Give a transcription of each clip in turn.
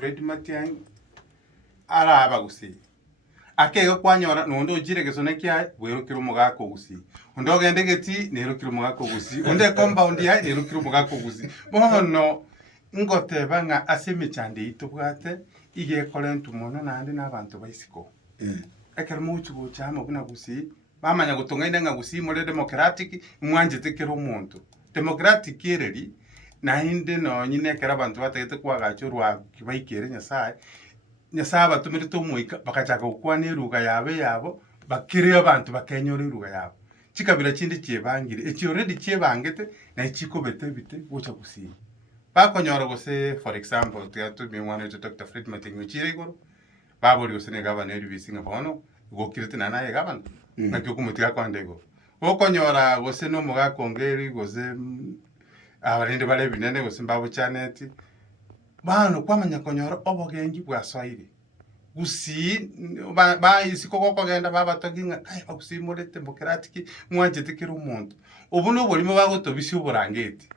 Fred Matiang'i araba gusi akega kwanyora nondo ujire gesone kya werukira umugako gusi undo gende geti nerukira umugako gusi unde compound ya nerukira umugako gusi bono ngoteba nga asime cyande itubwate igiye korentu mono nandi n'abantu baisiko ekera muchugo cyamo kuna gusi bamanya gutunga indenga gusi muri democratic mwanje tekero umuntu democratic yereri na inde no nyine kera abantu bategete kwagacurwa kibaikere nyasaye batumire tumuika bakachaka gukwana iruga yabe yabo bakire abantu bakenyora iruga yabo chikabira chindi chebangire echi already chebangete na ichiko bite gocha gusi bakonyora gose for example tu mwana to Dr. Fred Matiang'i chirigoro babori gose ne governor bisinga bono gokirete na naye governor nakyo kumutika kwandego okonyora gose no muga kongeri gose abarinde bale binene gose mbabo chaneti bano kwamanya konyora obogengi bwa Swahili gusi ba isiko gokogenda babatoginga kai bagusimure democratic mwanje tikira umuntu ubu no bolimo bagotobisi uburangeti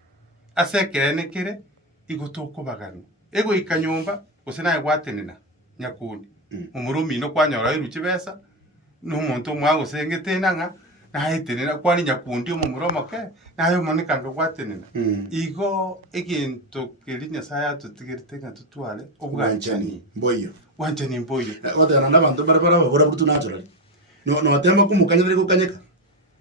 asekene kire igotoko bagano ego ikanyumba gose naye gwatenena nyakuni umurumi no kwanyora iruki besa n'umuntu mwago sengete nanga nahetenena kwani nyakundi umuroma ke nayo monika ngo gwatenena igo igintu kirinya saya tutigirite nga tutwale obwanjani mboyo wanjani mboyo wadana n'abantu barabara babura butu naturally no tema kumukanya riko kanyeka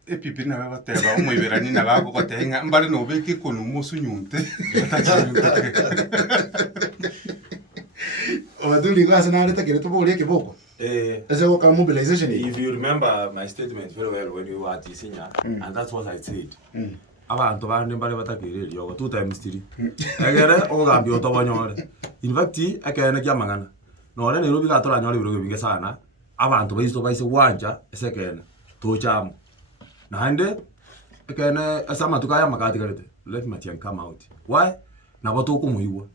epipi na bateba umwiberani nabako kotenga mbari no beki kunu musu nyunte obaduli kwasa nareta kire tubule kiboko ese woka mobilization. If you remember my statement very well when we were at Isinya, and that's what I said. Abantu bandi mbali batakire yo 2 times 3 egere ogambio to banyore in fact akene kyamangana none ne rubi gatora nyore biro binge sana abantu bayisto bayise wanja esekene to chamo nande ekene asama tukaya makati garete let Matiang'i come out why na bato kumuiwa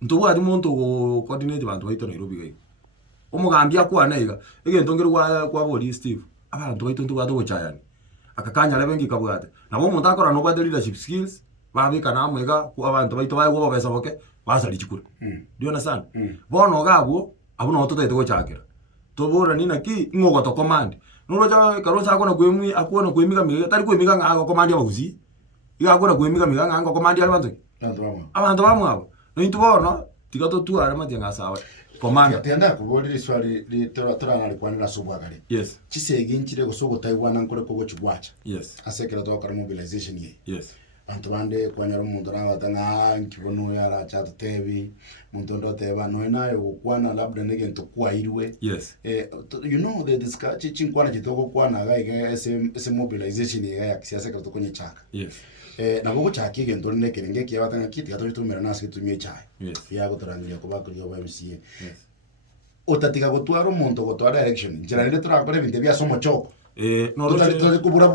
ntuwa adi muntu go coordinate bantu bayito Nairobi gai umugambia kwa neiga egento ngero kwa boli Steve abantu bayito ntuwa do chayani akakanya lebengi kabwate nabo umuntu akora no bad leadership skills babika namwega ku abantu bayito baye go besa boke basali chikura ndio na sana bono gabo abuno tutete go chakira tobora nina ki ngogo to command nuroja karocha akona gwemi akuona gwemiga miga tari gwemiga nga command ya baguzi iga akona gwemiga miga nga command ya abantu bamwe abo no intubono tigato tu ara Matiang'i sawa command tienda kubolira swali litora alikwanira sobwagale yes chisege nchire gosogo Taiwan nkore kogo chigwacha yes asekera to akara mobilization ye yes bantu bande kwanyara umuntu nabatanga nkibono yara chat tevi muntu ndoteba no nayo kwana labda negento kwairiwe yes you know the discuss chinkwana kitoko kwana ga ese mobilization ye ya kisiasa kero konye chaka yes nabo chaki gento nekenge kiya batanga kiti gato bitumira nasi tumye chai yes ya gotorangiria kubakuriyo ba MCA yes otatiga gotwara umuntu gotwara election njira nire turakore binde bya somo choko no tutari kubura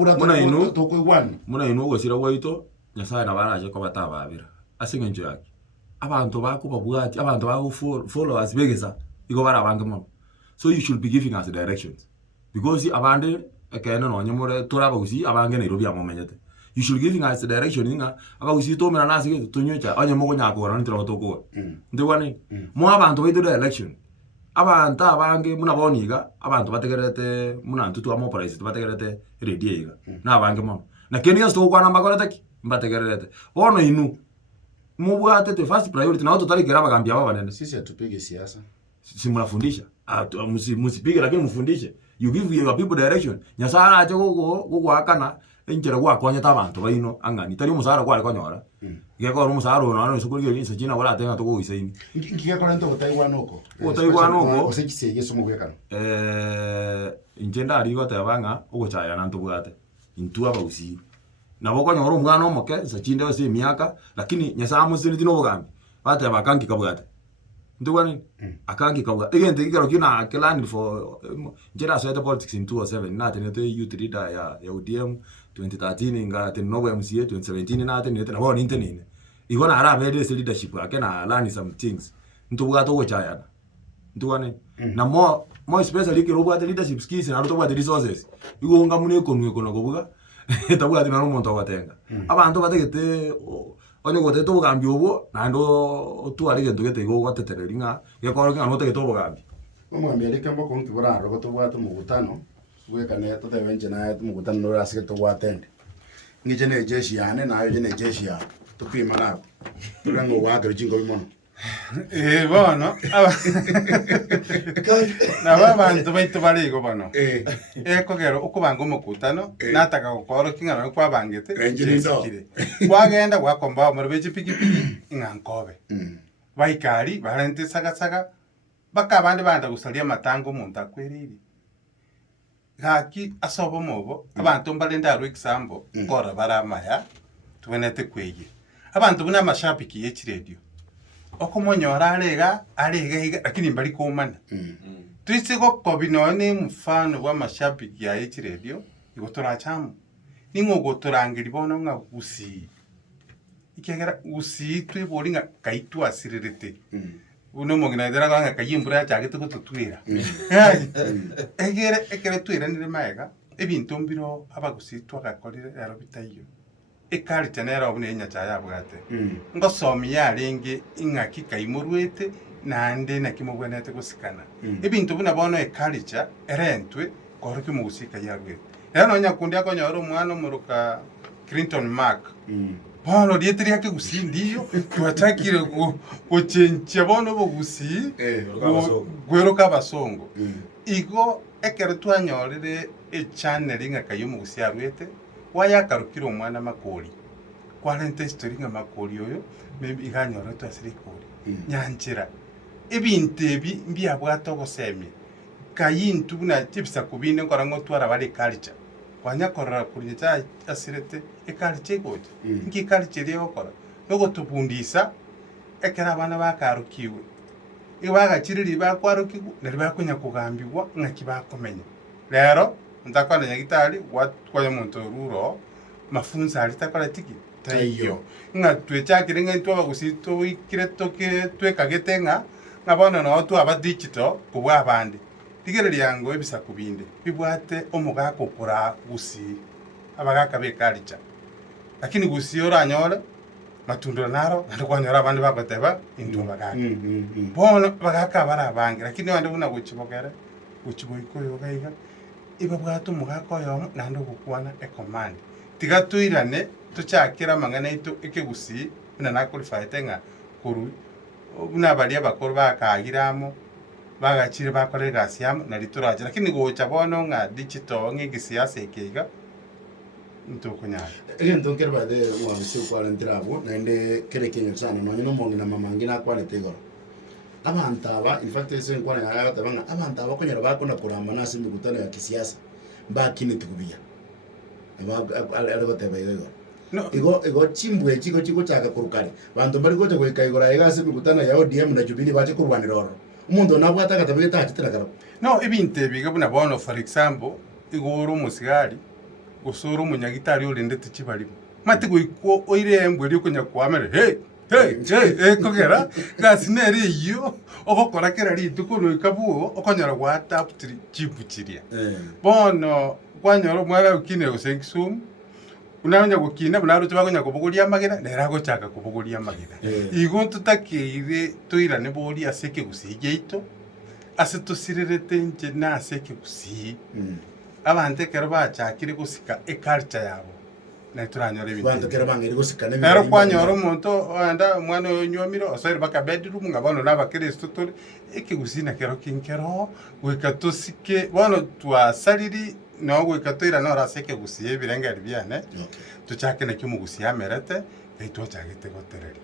to kwigwana muna ino gosira waito nyasaye nabaraje ko batababira asingenje yake abantu bakubabwati abantu baku followers begeza igo barabange mo so you should be giving us directions because abande ekene no nyamure turabagusi abange Nairobi amomenyete you should giving us direction inga abagusi to mera nasi tunyocha onyemogo nyakora ntira otoko ndiwani mo abantu baito election abantu abange muna boniga abantu bategerete muna ntutu amo price bategerete ready iga na abange mo na kenya sto kwa namba korete mbategerete ono inu mubwate the first priority na watu talikera bagambia baba nene sisi atupige siasa simulafundisha musipige lakini mufundishe you give your people direction nyasara aje gogo akana enjera kwa konya tabantu baino angani tari musara kwa konyora geko musara no no sukuri ni sajina wala tenga to go isaini ngiye kwa ndo Taiwan oko osechisege somo gwekana injenda ari gote abanga ugochaya nantu bwate intua bausi nabo konyora umwana omoke sachinde wase miaka lakini nyasa musini tino bogambi bate abakangi kabwate ndugwani akangi kabwa egente kigero kina kelani for njera so politics in 2007 na tenete youth leader ya UDM 2013 nga tenobo MCA 2017 na tenete na boni intenine igona ara bede leadership akena learn some things ntubwa to gochaya ndugwani na mo especially kiro bwa leadership skills na ruto bwa resources igonga mune konwe kono gobuga tabwa ati na umuntu awatenga abantu bategete onye gotete obogambi obo naende otware egento gete igo ogotetereri ng'a gekoro ng'a notagete obogambi omwami arike mboko nkiboraro gotobwate omogutano gwekane totebe nche naye omogutano nore asike tobwatende ng'iche na ejeshi yane nayo je na ejeshi yawe topima nabo tuga ng'o gwakero chingobi mono bono nabo abanto baito bari igo bono ekogero okobanga omokutano nataka gokoro king'ano kwabangete chesikire kwagenda gwakomba omoro beche pikipiki ng'a nkobe baikari barente sagasaga baka abande banda gusaria amatanga omonto akwerire gaki asoba omobo abanto mbarende aro example nkora bara amaya tubonete kweye abanto buna amashabiki y'ekiredio okomonyora arega iga lakini mbari kumana twise gokobi none mfano bwa mashabiki ya y'ekiredio igotora chamu ningo gotorangiri bono ng'a gusi ikegera gusi twibori ng'a kaitu asirirete uno mogina dera ganga kayimbura chagete gotutwira egere twira nire maega ebintu mbiro abagusi twagakorire rero bitayo ekari tenera obune nya chaya bwate ngosomi yaringe ing'aki kaimurwete nande nakimogwenete gusikana ebintu buna bono ekaricha erentwe koroki mugusika yarwete rero nonya kundi akonyora omwana omuruka Clinton Mark bono rieteri yake gusindiyo twachakire kuchencha bono bogusi gweroka abasongo igo ekero twanyorire echannel ng'aka y'omugusi arwete wayakarukire omwana makori kwarente history ng'a makori oyo maybe iganyora twasire ikori nyanchera ebintu ebi mbiabwate ogosemia kayintu buna chipsa kubine nkora ng'otwara bare culture wanyakorora kuricha asirete ekariche goje nki kariche rie okora nogo tubundisa ekera abana bakarukiwe ibagachiriri bakwarukiwe nari bakunya kugambiwa ng'aki bakomenya rero ntakwana nyagitari watwaye muntu ruro mafunza alitakora tiki tayo ng'a twechakire ng'entu abagusito ikire toke twekagete ng'a bono no tu aba digital kubwa abandi tigere lyango ebisaku binde bibwate omugako kora gusi abagaka bekaricha lakini gusi oranyora matundura naro ndakwanyora abandi bakoteba indu bagaka bono bagaka barabange lakini bandi buna guchibogere guchiboiko yogaiga iba bwato omugako yomo nando gukwana command tigatwirane tuchakira mangana itu ekegusi na nakwalifaite ng'a kuru buna bali abakoro bakagiramo bagachire bakore gasiamu na lituraje lakini gocha bono ng'a digital ng'igisiasa ekeiga ntukunyara egento nkerba de mwamisi kwale ntirabo naende kere kenyo sana no nyino mongi na mamangi na kwale tegoro abantu aba in fact ese nkwale ya tabanga abantu aba konyera bakona kuramba nasi mbikutana ya kisiasa bakine tukubia alego tebego igo chimbwe chiko chaka kurukari bantu bari gocha goikaigora egase mbikutana ya ODM na Jubilee bache kurwaniroro umuntu nabwata katabeta achitira karo no ibinte biga buna bono for example igoro musigari gusura umunyagitari urinde tukibarimo mati guiko oire mbwe ri kunya kwamere kogera gasineri iyo ogokora kera ritu kuno ikabuo okonyara gwata chipuchiria bono kwanyoro mwara ukine useksum unanya gukina bunaro tubagonya kubuguria magera nera gochaka kubuguria magera igo tutakire tuirane bori aseke gusije ito ase tusirerete nje na aseke gusi abante kero bachakire gusika culture yabo na turanyore bintu bantu kero bangeri gusika ne ero kwanyoro omonto anda mwana onyomiro osere baka bedroom ngabono n'abakristo turi ekigusina kero kinkero gwika tusike bono twasaliri no gwika tuira no raseke gusiye birengeri byane tuchake na kimugusi amerete eito chagete gotereri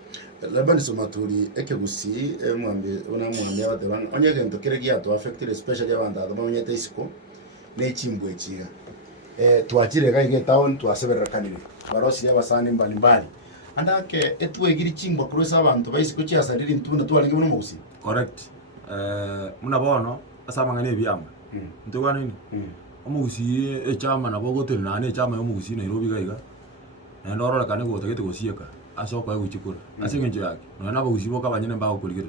labani somaturi ekegusi mwambe ona mwambe abatebanga onye gento kere giato affected especially abantu abanyete isiko ne chimbwe chiga twachire gaige town twaseberera kanire barosi y'abasani mbalimbali andake etwegiri chimbwa kuresa abantu baisiko chiasariri ntubuna twalinge muno mugusi correct muna bono asamangane byama ntugwa nini omugusi echama nabo goteri nane echama yomugusi Nairobi gaiga na ndorora kane gotagete gosieka asoka guchikura asengenje yake no nabagusi boka banyene mbago kuligere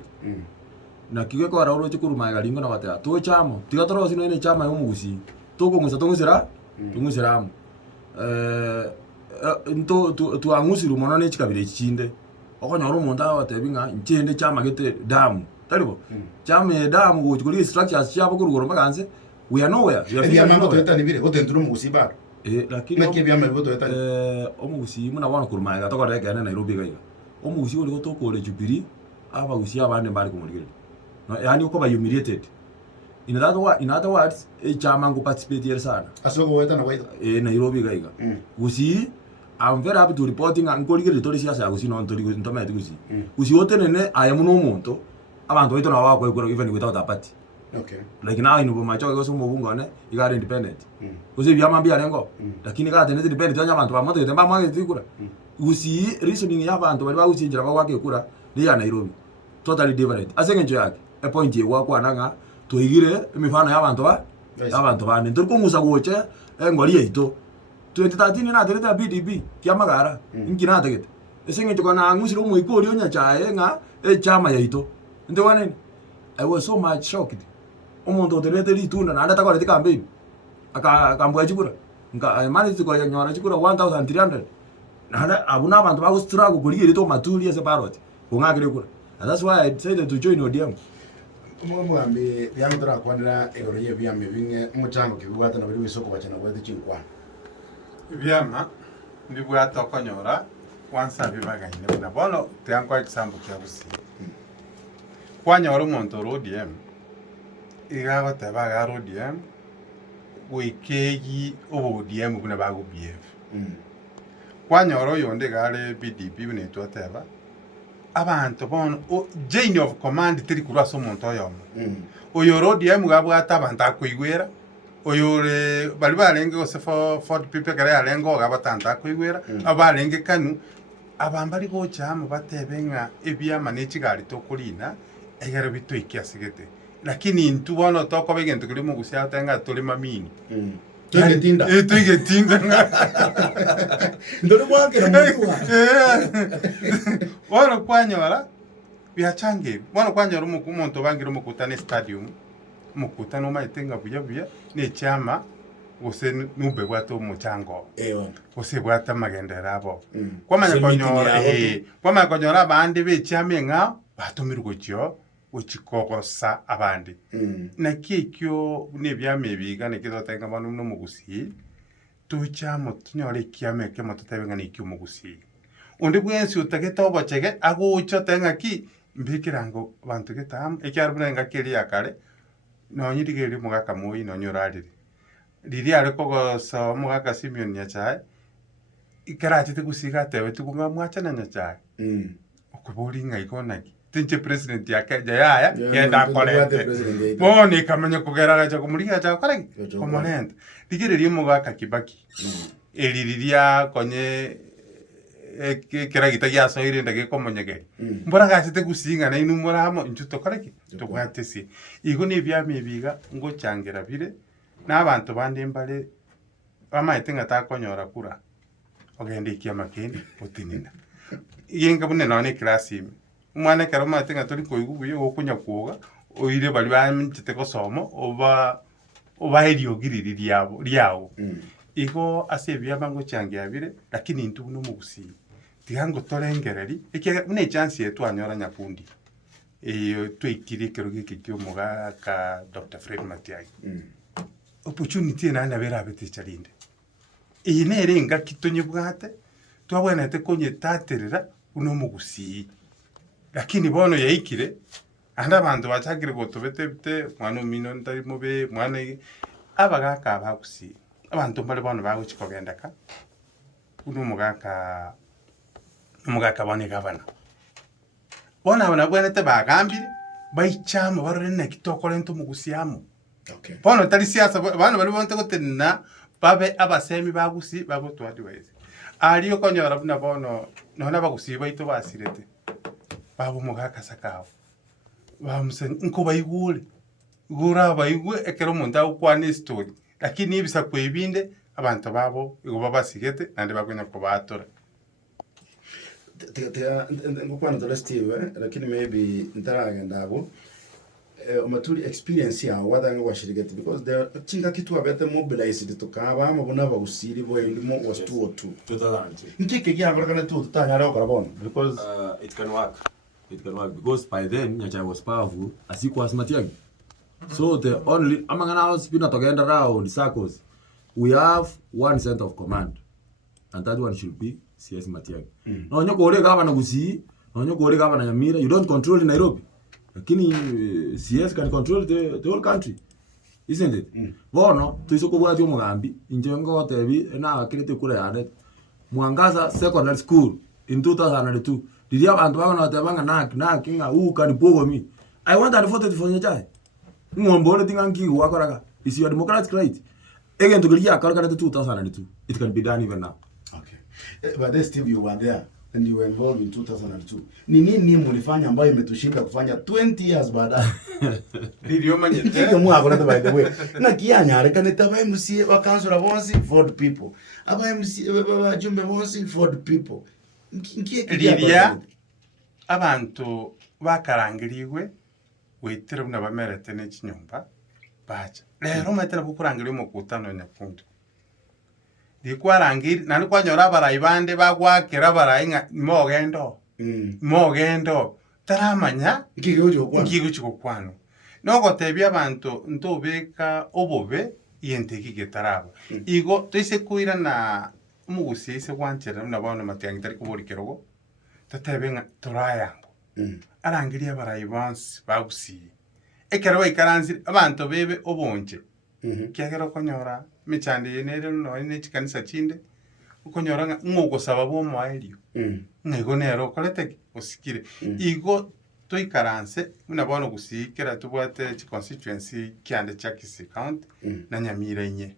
na kiwe kwa raulo chikuru magalingo na batya to chamo tigatoro sino ine chama yomugusi tongusira tungusiramu nto tu angusiru monane chikabire chinde okonyora omonto agotebi ng'a nchende chamagete damu taribo chame damu gochikori structures chiabo korugoro maganse we are nowhere we are ebiama physically nowhere. gotoetani bire gotentire omogusi baro Lakini naki ebiama bigotoetani omugusi muna bono kurumaiga tokorekene Nairobi gaiga omugusi ori gotokore Jubilee abagusi abande bari kumurigereria no yani uko ba humiliated in other words chama ngo participate sana asogo goetana gwaito Nairobi gaiga gusi I'm very happy to reporting ngorigereria tori siasa ya gusi no ntori ntomete gusi gusi otenene ayamu no muntu abantu baito na wako ekora even without a party. Okay. Like now in Bumacho goso mubungo ne igara independent. Uzi byama mbia lengo. Lakini kata ne independent anya abantu bamoto yote mbama ngezi kura. Usi reasoning ya abantu bali baguchinjira bagwake kura ni ya Nairobi. Totally different. Asengenjo yake. A point ye wakwa nanga tuigire emifano ya abantu bane ntori kungusa goche ngori yeito 2013 na tereta PDP kiamagara ngina tegete. Esengenjo kana ngusiro muikori onya chae nga chama yeito. Ndio wanene. I was so much shocked. Omuntu oterete litunda na ndata kore campaign akambwa chikura nka manage ko nyora chikura 1300 na abuna abantu ba struggle kuri to matuli as a parrot ungagire kura. And that's why I decided to join ODM. Mugambi byangu tora kwanira egoro ye byambe binge muchango kibwata na biri wisoko bachana bwete chinkwa byama ndibwata okonyora wansa bibagaine na bono tyankwa example kya busi kwanyora omuntu ODM igago tabaga ODM wikegi ODM kuna bago BF kwanyora yonde gale PDP binetwa taba abantu bono chain of command tiri kurasa omuntu oyomo oyo ODM gabwata abantu akwigwera oyo bali balenge gose for people kare alengo gabatanta akwigwera abalenge kanu abambali gochama batebenga ebyama n'ekigari tokulina egero bitoikia sigete lakini ntu bono toko begento kuri mugusia tenga tuli mamini tuigetinda ndori mwakira mutua bono kwanyora byachange bono kwanyora umuntu bangira umukutane stadium mukutano maitenga buya ne chama gose nube bwato muchango gose bwata magendera abo kwamanya konyora abandi bechame nga batumirwa kyo ukikogosa abandi na kikyo nebyame biga nekizotenga bano no mugusi tuchamo tunyore kiame ke matotebenga nikyo mugusi undi bwensi utageta obochege agucho tenga ki mbikirango bantu getam ekyarubunenga kiri yakare no nyirigeri mugaka moyi no nyorarire riri ariko goso mugaka Simeon Nyachae ikarati tugusiga tewe tukunga mwachana Nyachae okuburi ngaikonaki tinche president ya Kenya ya yenda kolete bone kamenya kugera cha kumuriga cha kore komonent digiriri mugaka Kibaki eliriria konye kera gitagia soire ndage komonyege mbora gachite gusinga na inumura hamo inchuto koreki tugwatesi igo ni byami biga ngo changira bire n'abantu bande mbale bamaitenga takonyora kura ogende ikiama kendi otinina yenga bune none class umwana karoma tenga tori koigubuye okunya kuoga oire bali bamchite kosomo oba elio giriri liao igo ase byabango changia bire lakini ntu no mugusi tigango torengereri eke une chance yetu anyora nyakundi twikiri kero giki kyomuga ka Dr. Fred Matiang'i opportunity na bera bete chalinde ine renga kitonye bwate twabonete konye taterera uno mugusi lakini bono yaikire anda bantu bachakire gotobete mwana mino ndari mobe mwana abagaka abagusi abantu mbale bono baguchikogendaka uno mugaka bone gavana bona abana bwenete bagambire baichama barorene kitokole nto mugusiamo bono tari siasa bana bali bonte gotenna babe abasemi bagusi bagotwadi wese ariyo konyora buna bono nona bagusi baito basirete babo mugaka sakao bamse nko bayigule gura bayigwe ekero munda ukwane story lakini ibisa kwebinde abantu babo igo babasigete nande bakwenya kubatora ngokwana tole Steve lakini maybe ntaragenda abo matuli experience ya wadanga wa shirikati because the chinga kitu abete mobilized to kaba mabona bagusiri bo ndimo was 202 nkike kya ngora tu tanya leo karabona because it can work because by then Nyachae was powerful asikuwa Matiang'i. So the only amangana house pina togenda round circles, we have one center of command and that one should be CS Matiang'i. No nyoko ore gavana Gusii, no nyoko ore gavana Nyamira, you don't control Nairobi. Lakini CS can control the whole country. Isn't it? Bono tuisoko bwa tyo mugambi injengo tebi na kirete kura yane. Mwangaza Secondary School in 2002. Did you have abantu bana tabanga na kinga kanipogo mi. I want that photo for Nyachae. Ngombole tingangi wakoraga. Is your democratic right? Again to Gilia Kalkata 2002. It can be done even now. Okay. But then Steve, you were there and you were involved in 2002. Ni nini mlifanya ambayo imetushinda kufanya 20 years baadaye? Ndio manyete. Kike mwa by the way. Na kianya rekaneta ba MC wa council bonsi for the people. Aba MC wa jumbe bonsi for the people. Lilia abantu bakarangiriwe wetera buna bamerete n'ekinyumba bacha lero metera bukurangiriwe mu kutano nyakundu dikwarangiri nani kwanyora abarayi bande bagwakera abarayi nga mogendo taramanya ikigo cy'okwano noko tebya abantu ntobeka obobe yenteki getarabo igo tise kuira na umugusi ise kwanchera nabona Matiang'i tari kuborikerogo tatebenga turayango arangiriye abarayi bonse bagusiye ekero ikaranzire abantu bebe obonje kyagera konyora michande yenere no ine chikanisa chinde ukonyora ngugo sababu mwaelio nego nero kolete osikire igo toikaranse nabona gusikira tubwate constituency kyande chakisi county na Nyamira inye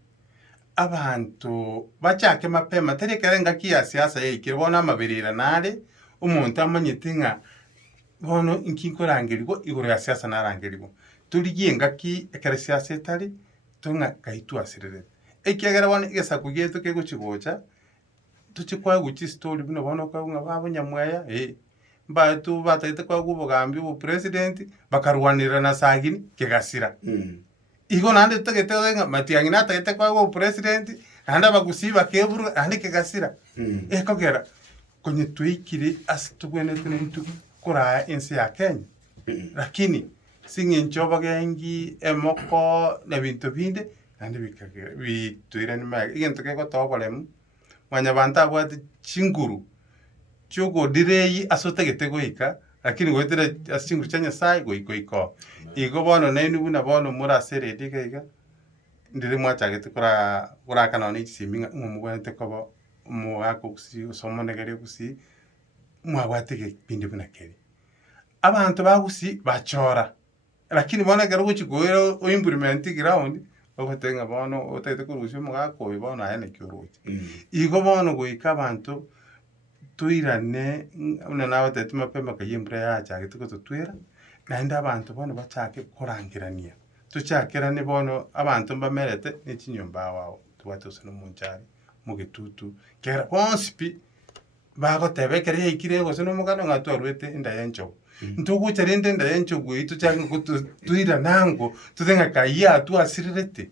abantu bachake mapema terekarenga kia siasa yekire bona amabirira nare umuntu amanyitinga bono inkinkorangirwa igoro ya siasa narangirwa tuligienga ki ekere siasa etari tunga kaitu asirere ekiagera wana igesa kugeto ke guchigocha tuchikwa guchi story bino bono kwa nga babonyamwaya mbatu batayite kwa gubogambi bu president bakarwanira na sagini kegasira igo nande tegetenga Matiang'i natayite kwa gu president anda bagusiba keburu ande kegasira ekogera konye tuikiri asitubwene tunentu kuraya insi ya Kenya lakini singinchoba gengi emoko na bintu binde andi bikagera bitwira ni mag igento ke gotobolemu mwanya banta bwati chinguru chugo direyi asotegete goika lakini goitira asinguru chanya sai goiko igo bono nenu buna bono murasere digaiga ndire mwachagete kura kana ni chiminga umugwente kobo mu akusi usomonegere gusi mwabwatege binde buna keri abantu bagusi bachora lakini bona gero guchigoero o implement ground ogotenga bono otete kurusyo mugako bono ayane kyuruti igo bono goika abantu tuirane una nawe tete mapema kayembra yacha gituko tutwira nanda abantu bono bachake kurangirania tuchakirane bono abantu mbamerete n'ikinyumba wawo tuwatose no munjari mugitutu kera bonsipi bagotebekere ikire gose no mugano ngatwarwete inda yencho ntugucherende nda yencho gwitu cyangwa kutuira nango tuzenga kaya tu asirirete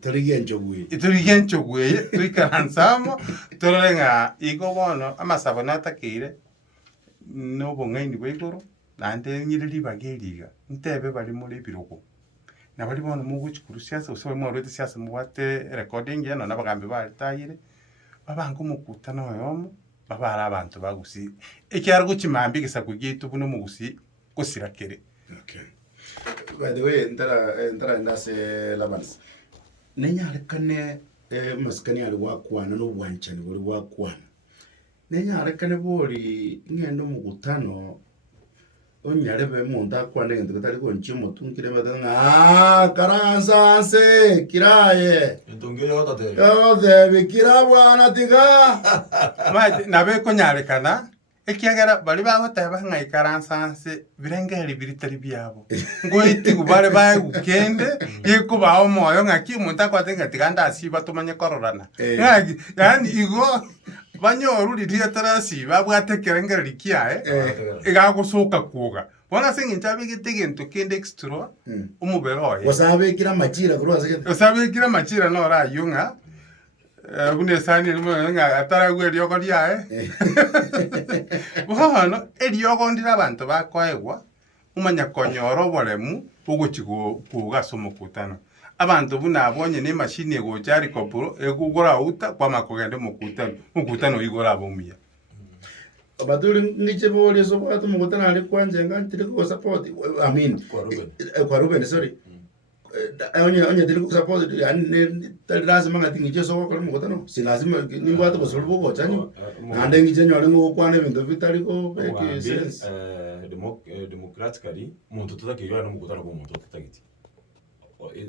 turigencho gwe tuikansamo turenga igo bono amasabo natakire no bongaini bwegoro nande nyiriri bageriga ntebe bali muri birugo nabali bono muguchikuru siasa usobe mwarwete siasa muwate recording yano nabagambe batayire babangu mukutana yomo babara abantu bagusi ekyaro guchimambi gisa kugitu buno mugusi kosirakere. Okay. By the way, ndara ndase Labans. Nenya rekane maskani ali wakwana no bwanchani buli wakwana. Nenya rekane boli ngendo mugutano onyarebe munda kwane ngendo katali ko nchimo tunkire badanga karansanse kiraye Ntungire otate yote bikira bwana tiga nabe ko nyarekana ekiagera bali bagoteba ngai karansanse birengeri biritari byabo ngoiti gubare bae ukende yeko bawo moyo ngaki umuntu akwatenga tiganda asiba tumanye kororana ngaki yani igo banyoru liria tarasi babwate kerengeri kiae igagusuka kuga bona seng'encha abegete egento kende extra omobere oye Wasabekira machira kurwa segete. osabekire machira nora ayo ng'a buna esani erimo ng'a ataragwa eriogo riaye bono eriogo ndire abanto bakoegwa omanya konyora oboremu ogochi kogasa omokutano abanto buna abonye na emashini egocha arikoporo egugora auta kwama kogenda omokutano igora abomuya Baturi ngiche bole so bwatu mukutana ali kwanje ngantire ko support. I mean kwa Ruben sorry. Onye tiri ko support yani lazima ngati ngiche so kwa mukutano. Si lazima ni bwatu bosolo ko chanyo. Ande ngiche nyole ngo kwane bintu bitari ko peke sense. Democratically muntu tutakiriwa n'omukutano gw'omuntu tutagiti.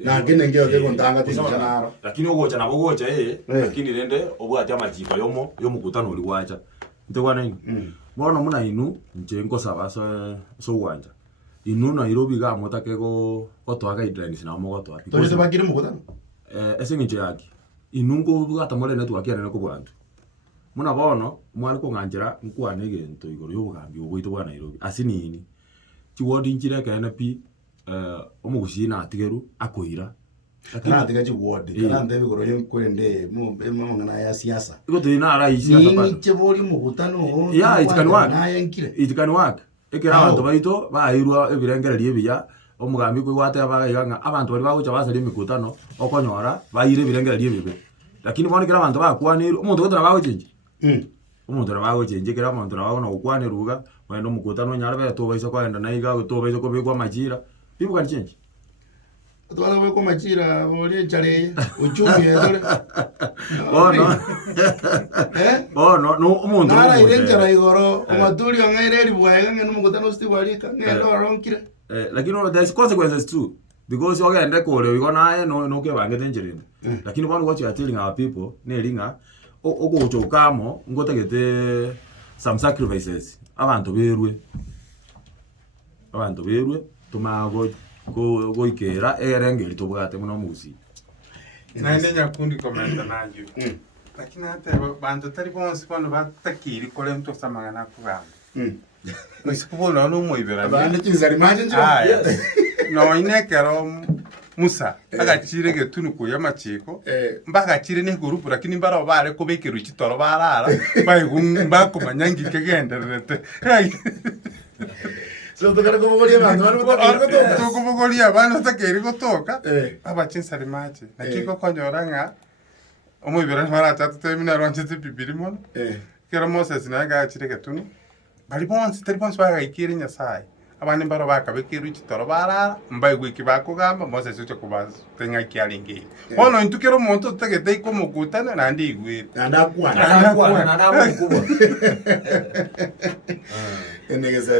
Na kene ngeo de kontanga tinjana. Lakini ogocha nabo gocha lakini rende obwati amajiko y'omukutano oli wacha. Ntegwana ini. Bono muna inu nche nkosaba so wanja. Inu Nairobi ga motake go twaga guidelines na mo gotwa. Tole bagire mukutano. Ese ngiche yaki. Inu ngo bwata mole network yana ko bwantu. Muna bono mwali ko nganjira nkwane egento igoro y'obugambi obwito bwa Nairobi. Asinini. Chiwodi nchire kana pi omugusina atigeru akoira. Kana atiga chiwodi. Kana ndebe goro yenkwende mu ngana ya siasa. Iko tuna ara isiasa pa. Ni chebori mukutano. Ya itkanwa. Na yankire. Itkanwa. Ekera abantu baito bairwa ebirengererie biya omugambi kwe gwate abaganga abantu bali bagucha basali mikutano okonyora bayire ebirengererie bibe. Lakini bone kera abantu bakwanira omuntu gotara baguchinje. Omuntu ara baguchinje kera omuntu arabona gukwaneruga wenda omukutano nyara beto baisa kwenda naiga gutobaisa ko bigwa majira. People can change. Twala we ko machira bole chale uchumi dole. Oh no umuntu nara irenjara igoro omaturi angaireri bwega ngene mukutano stiwalika ngendo ronkire. Lakini there's consequences too because you get kore we gonna no ke bange dangerous. Lakini what you are telling our people nelinga ogochokamo ngotegete some sacrifices abantu berwe tumago go ikera erengeri tobwate muno musi naende nyakundi komenta nayo lakini hata bantu tari bonse kwano batakiri kole mtu samagana kugamba usikubona no moibera abandi tinzari manje njo no inekero Musa agachire getunu ko yamachiko mbagachire ne group lakini mbara bare ko bekeru chitoro barara bayigumba kumanyangi kegenderete so tokara kubogoria bantu kubogoria bantu takeri gotoka abachinsari mache nakiko konyoranga omoibera marata termina ronchete pipiri mono kera Moses na agachire getunu bali bonse tari bonse bagayikire Nyasaye abandi mbaro bakabekeru chitoro barara mbaye gwiki bakugamba Moses uche kubaza tenga kialingi ono intukero omuntu tagete iko mukutana nandi igwire nanda kwa nanda mukubwa enegeza